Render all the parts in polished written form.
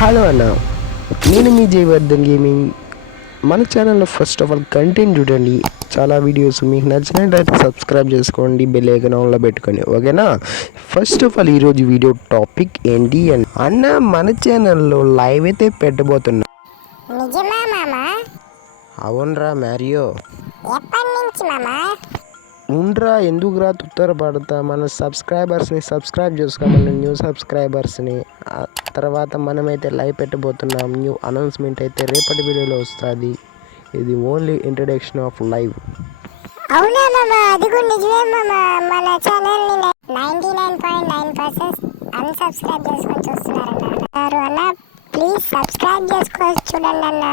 Hello అన్న, నేను మీ Jayavardhan gaming. మన ఛానల్లో ఫస్ట్ ఆఫ్ ఆల్ కంటెంట్ చూడండి, చాలా వీడియోస్ మీకు నచ్చినట్టయితే సబ్స్క్రైబ్ చేసుకోండి, బెల్ ఐకాన్ ఆన్లో పెట్టుకొని, ఓకేనా? ఫస్ట్ ఆఫ్ ఆల్ ఈరోజు వీడియో టాపిక్ ఏంటి అన్న, మన ఛానల్లో లైవ్ అయితే పెట్టబోతున్నా. నిజమా మామా? అవునరా మ్యారియో. ఎప్పటి నుంచి మామా? ఉండ్రా, ఎందుకురా పడతా, మన సబ్స్క్రైబర్స్ని సబ్స్క్రైబ్ చేసుకోమని, న్యూ సబ్స్క్రైబర్స్ని. తర్వాత మనమైతే లైవ్ పెట్టబోతున్నాం. న్యూ అనౌన్స్మెంట్ అయితే రేపటి వీడియోలో వస్తుంది. ఇది ఓన్లీ ఇంట్రడక్షన్ ఆఫ్ లైవ్. అవునా మామా? అది కూడా నిజమే మామా. మన ఛానల్ని 99.9% అన్సబ్స్క్రైబ్ చేసుకొని చూస్తున్నారు అన్న. ప్లీజ్ సబ్స్క్రైబ్ చేసుకోవచ్చు చూడండి అన్న.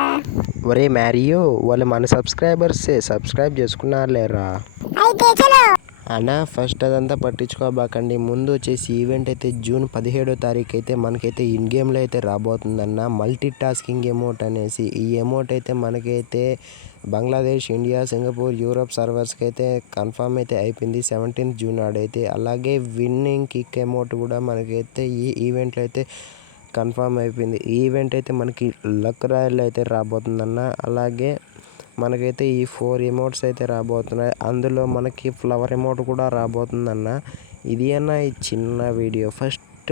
ఒరే మ్యారియో, వాళ్ళు మన సబ్స్క్రైబర్సే, సబ్స్క్రైబ్ చేసుకున్నారులేరా. అయితే చలో అన్న, ఫస్ట్ అదంతా పట్టించుకోబాకండి. ముందు వచ్చేసి ఈవెంట్ అయితే జూన్ 17వ తారీఖు అయితే మనకైతే ఇన్ గేమ్లో అయితే రాబోతుందన్న, మల్టీ టాస్కింగ్ ఎమోట్ అనేసి. ఈ ఎమోట్ అయితే మనకైతే బంగ్లాదేశ్, ఇండియా, సింగపూర్, యూరోప్ సర్వర్స్కి అయితే కన్ఫర్మ్ అయితే అయిపోయింది 17th జూన్ నాడైతే. అలాగే విన్నింగ్ కిక్ ఎమోట్ కూడా మనకైతే ఈ ఈవెంట్లో అయితే కన్ఫర్మ్ అయిపోయింది. ఈ ఈవెంట్ అయితే మనకి లక్ రాయల్ అయితే రాబోతుందన్న. అలాగే మనకైతే ఈ 4 ఎమోట్స్ అయితే రాబోతున్నాయి. అందులో మనకి ఫ్లవర్ ఎమోట్ కూడా రాబోతుందన్న. ఇది అన్న ఈ చిన్న వీడియో. ఫస్ట్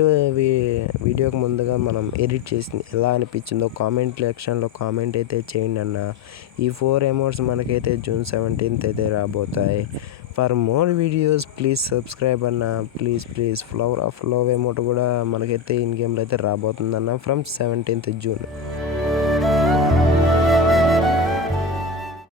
వీడియోకి ముందుగా మనం ఎడిట్ చేసింది ఎలా అనిపించిందో కామెంట్ సెక్షన్లో కామెంట్ అయితే చేయండి అన్న. ఈ 4 ఎమోట్స్ మనకైతే జూన్ 17th అయితే రాబోతాయి. For more videos please subscribe అన్న, please. Flower of love emote కూడా మనకైతే ఇన్ గేమ్లో అయితే రాబోతుందన్న ఫ్రమ్ 17th జూన్.